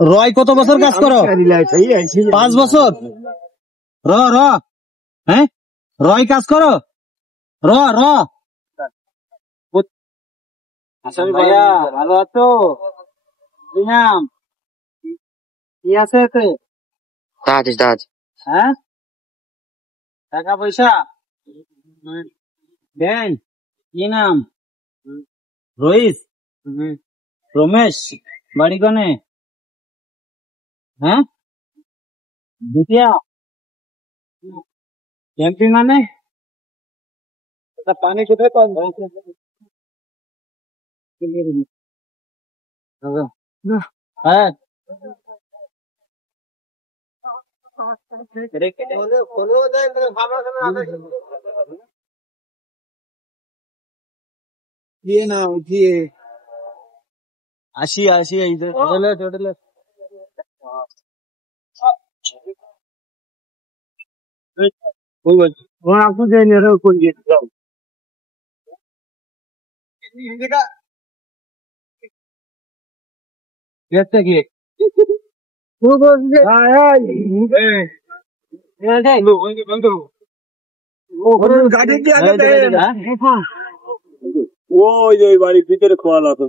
রয় কত বছর কাজ করো? 5 বছর। র র হ্যাঁ রয় কাজ করো। র র ভাইয়া ভালো আছো? কি নাম? কি আছে এতে? হ্যাঁ টাকা পয়সা দেন। কি নাম? রইস, রমেশ, বাড়ি কোনে? হ্যাঁ দ্বিতীয় এমপি মানে পানি কোথায় পান? হ্যাঁ আসি আসি এই টোটালে आपको देने रहो कौन जीत जाओ कैसे किए वो बोल दे बंदो वो गाड़ी के आगे वो ये बारी भीतर खोला तो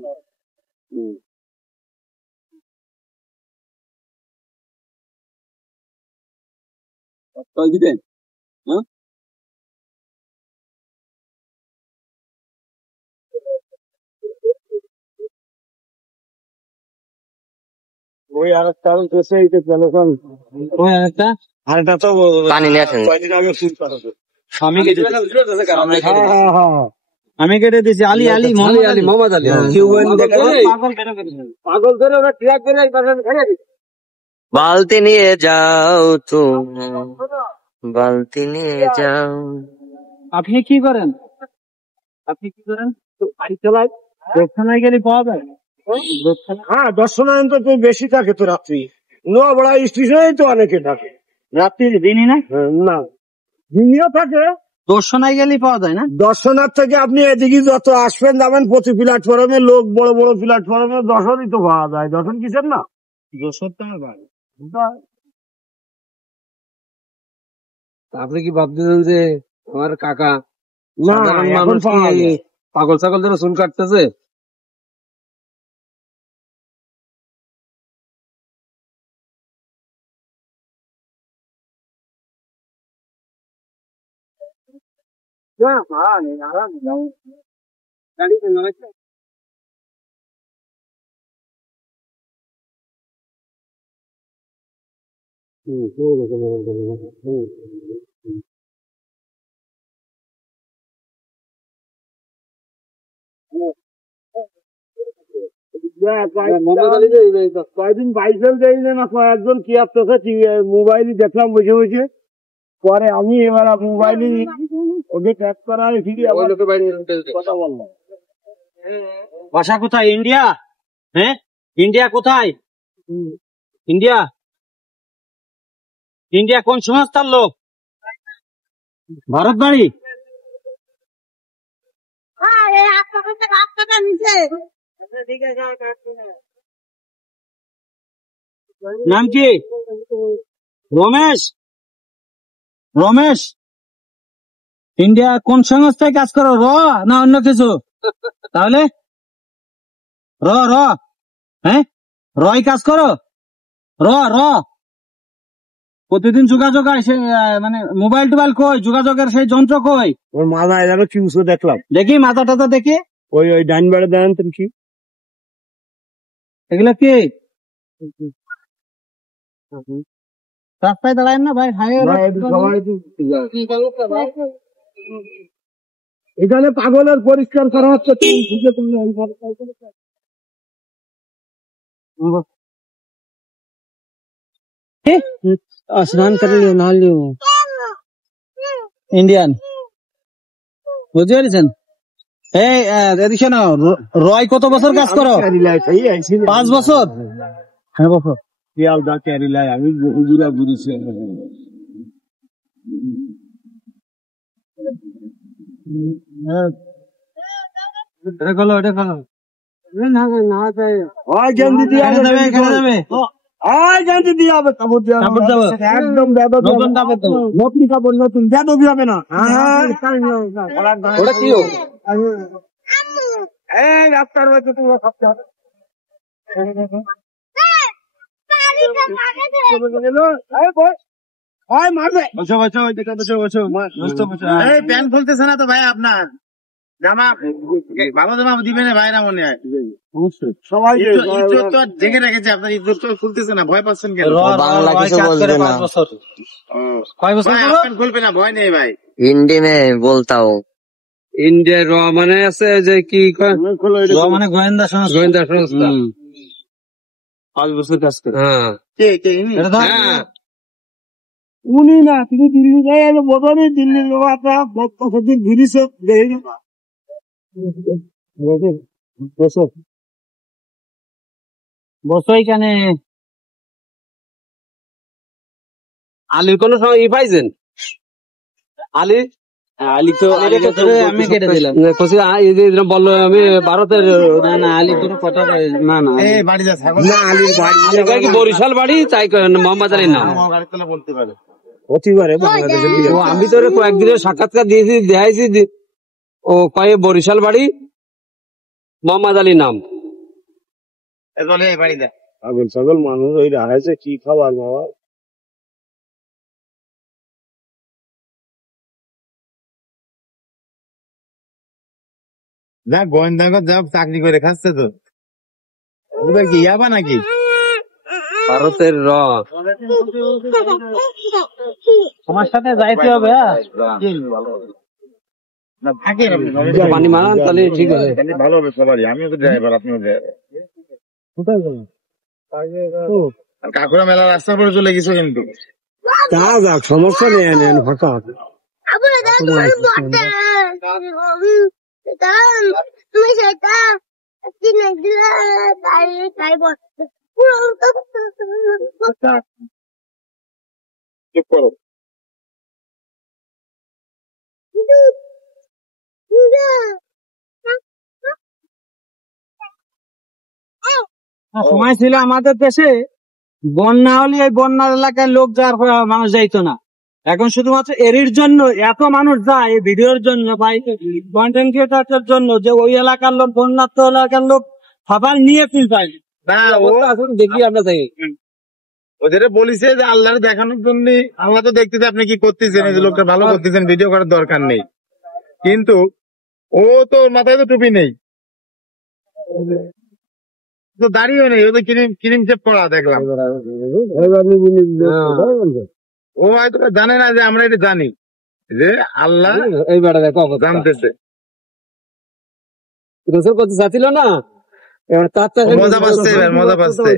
तो दिदे हां ওই আরেকটা আছে এইটা টেলিফোন ওই আরেকটা তো পানি নিয়ে আসেন কয়দিন আগে ফুল পাঠাতো আমি কেটে আমি কেটে দিয়েছি আলী আলী মোহাম্মদ আলী কিউএন দেখো পাগল করে ওরা ট্র্যাক করে পাঠান খেয়ে বালতি নিয়ে যাও তুমি বালতি নিয়ে যাও। আপনি কি করেন? আপনি কি করেন? তো গাড়ি চালায় দর্শনায় গেলে পাওয়া যায়। হ্যাঁ দর্শনায়ন তো বেশি থাকে তো রাত্রি নোয়াপাড়া স্টেশনে তো অনেকে থাকে রাত্রি দিনই না না দিনেও থাকে দর্শনায় গেলে পাওয়া যায় না। দর্শনার থেকে আপনি এদিকে যত আসবেন যাবেন প্রতি প্ল্যাটফর্মে লোক বড় বড় প্ল্যাটফর্মে দর্শনই তো পাওয়া যায় দর্শন কিসের না যশোর তো আমার বাড়ি। আপনি কি ভাবতেছেন যে আমার কাকা না সাধারণ এখন মানুষ পাওয়া কি যায়। পাগল ছাগল ধরে চুল কাটতেছে? কয়েকদিন বাইসেল দেখলে না কয়েকজন কি আর তোকে মোবাইলই দেখলাম বসে বসে পরে আমি এবার মোবাইলই ওকে ট্যাগ করা ফিরে কথা বললাম। বাসা কোথায়? ইন্ডিয়া। হ্যাঁ ইন্ডিয়া কোথায়? ইন্ডিয়া। ইন্ডিয়া কোন সংস্থার লোক? ভারত বাড়ি। নাম কি? রমেশ। রমেশ ইন্ডিয়া কোন সংস্থায় কাজ করো? র না অন্য কিছু? তাহলে র র হ্যাঁ রয় কাজ করো। র র প্রতিদিন যোগাযোগ হয় সে মানে মোবাইল টোবাইল কই? যোগাযোগের সেই যন্ত্র কই? ওর মাথা এলাকা চিংসো দেখলাম দেখি মাথা টাথা দেখি। ওই ডাইন বেড়ে দেন তুমি কি এগুলো কি রাস্তায় দাঁড়ায় না ভাই? এখানে পাগলের পরিষ্কার করা হচ্ছে স্নান করে লিও না লিও ইন্ডিয়ান বুঝতে পেরেছেন? এই এদিকে না রয় কত বছর কাজ করো? 5 বছর। হ্যাঁ বছর শিয়ালদা ক্যারিলায় আমি হুজুরা বুঝেছি এটা খোলো এটা খোলো। ওই গেন্দি দিয়ে এখানে যাবে জানতে দিয়ে হবে, কাপড় দেওয়া কাপড় দেবো? একদম বেদবি হবে। নতুন কাপড় দেবো? নতুন কাপড়, নতুন বেদবি হবে না। ওটা কি হোক? এই রাস্তার মধ্যে তুমি খাপতে হবে। এই বস, হয় মারবে। এই প্যান্ট খুলতেছে না তো ভাই আপনার জামা, ভালো জামা দিবে না ভাইরা মনে হয়। সবাই ইজ্জত তো দেখে রেখেছে আপনার, ইজ্জত তো খুলতেছে না, ভয় পাচ্ছেন কেন? বাংলা কিছু বলবে না। কয় বছর খুলবে না, ভয় নেই ভাই। हिंदी में बोलता हूँ। ইন্ডিয়ার র মানে আছে যে কি কয়? মানে গোয়েন্দা সংস্থা। গোয়েন্দা সংস্থা। 5 বছর কাজ করে। হ্যাঁ কে ইনি? হ্যাঁ উনি না, তিনি দিল্লি যাই বোধনে, দিল্লির বাবা কতদিন ঘুরিছে বসই কেন? আলির কোন সময় ই পাইছেন? আলী আলী তো আমি কেটে দিলাম। এই যে বললো আমি ভারতের না না, আলী কোনো কথা না না, এই বাড়ি যা ছাগল না, আলীর বাড়ি আলী কি বরিশাল বাড়ি তাই করেন, মোহাম্মদ আলীর নাম। আমার গাড়ি তলে বলতে পারে। অতিবারে বাংলাদেশের বিয়ে। ও আমি তোর কয়েকদিনের সাক্ষাৎকার দিয়েছি, দেখাইছি, ও কয়ে বরিশাল বাড়ি, মোহাম্মদ আলীর নাম। বলে বাড়ি যা। ছাগল ছাগল মানুষ ওই রাহাইছে কি খাবার বাবা। যা গোয়েন্দা যা চাকরি করে খাচ্ছে তো, ওদের কি ইয়াবা নাকি? ভারতের র আমার সাথে যাইতে হবে। পানি মারান তাহলে ঠিক আছে। ভালো হবে সবারই, আমিও তো ড্রাইভার, আপনিও ড্রাইভার। কাকুরা মেলা রাস্তার পরে চলে গেছে কিন্তু। তা যাক, সমস্যা নেই, নেন ফাঁকা হবে। চুপ করো। সময় ছিল আমাদের দেশে বন্যা হলে এই বন্যার এলাকায় লোক যাওয়ার মানুষ যাইতো না। এখন শুধুমাত্র এরির জন্য এত মানুষ যায়, এই ভিডিওর জন্য, ভাই কন্টেন্ট ক্রিয়েটরের জন্য, যে ওই এলাকার লোক, বন্যার্থ এলাকার লোক খাবার নিয়ে ফিল পায় না। ও আসুন দেখি আমরা যাই। ওদের বলিছে যে আল্লাহর দেখানোর জন্য, আল্লাহ তো দেখতেছে আপনি কি করতেছেন, এই যে লোকটা ভালো করতেছেন, ভিডিও করার দরকার নেই। কিন্তু ও তো মাথায় তো টুপি নেই, তো দাঁড়িয়ে নেই, ও তো ক্রিম চেপ করা দেখলাম। ও হয়তো জানে না যে আমরা এটা জানি, যে আল্লাহ এই বেড়া দেখো জানতেছে। গোসল করতে চাচ্ছিল না, এবার তার মজা পাচ্ছে, এবার মজা পাচ্ছে।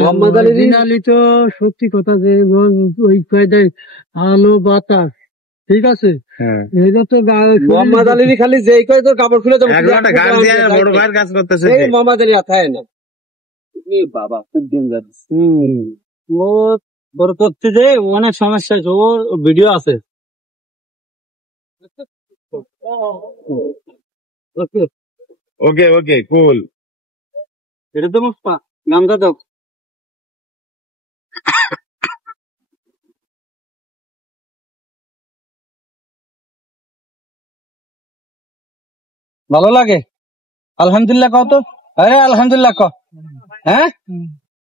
মোহাম্মদ আলী তো সত্যি কথা, যে ওই কায়দায় আলো বাতাস, ঠিক আছে, এটা তো মোহাম্মদ আলী খালি যে কয় তোর কাপড় খুলে দেবো, একটা গান দিয়ে বড় ভাইয়ের কাজ করতেছে। এই মোহাম্মদ আলী আথায় না বাবা, খুব ডেঞ্জার। ও বড় তথ্য যে অনেক সমস্যা আছে, ওর ভিডিও আছে। ওকে ওকে কুল, এটা তো গামটা দাও। ভালো লাগে? আলহামদুলিল্লাহ কত? আরে আলহামদুলিল্লাহ ক। হ্যাঁ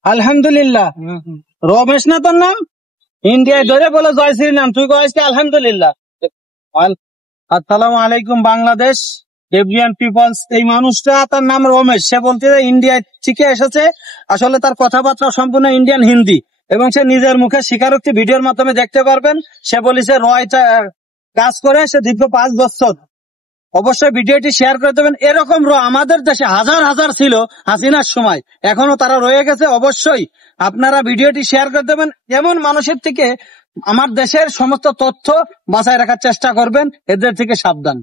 আলহামদুলিল্লাহ। রমেশ না তোর নাম? ইন্ডিয়ায় ধরে বলে জয়শ্রীর নাম, তুই কয়েস আলহামদুলিল্লাহ। আসসালামু আলাইকুম বাংলাদেশ, এভিয়ান পিপলস। এই মানুষটা, তার নাম রমেশ, সে বলতে ইন্ডিয়া থেকে এসেছে। আসলে তার কথাবার্তা সম্পূর্ণ ইন্ডিয়ান হিন্দি, এবং সে নিজের মুখে স্বীকারোক্তি ভিডিওর মাধ্যমে দেখতে পারবেন। সে বলেছে রয়টা কাজ করে সে দীর্ঘ 5 বছর। অবশ্যই ভিডিওটি শেয়ার করে দেবেন। এরকম আমাদের দেশে হাজার হাজার ছিল হাসিনার সময়, এখনো তারা রয়ে গেছে। অবশ্যই আপনারা ভিডিওটি শেয়ার করে দেবেন। এমন মানুষের থেকে আমার দেশের সমস্ত তথ্য বাঁচায় রাখার চেষ্টা করবেন, এদের থেকে সাবধান।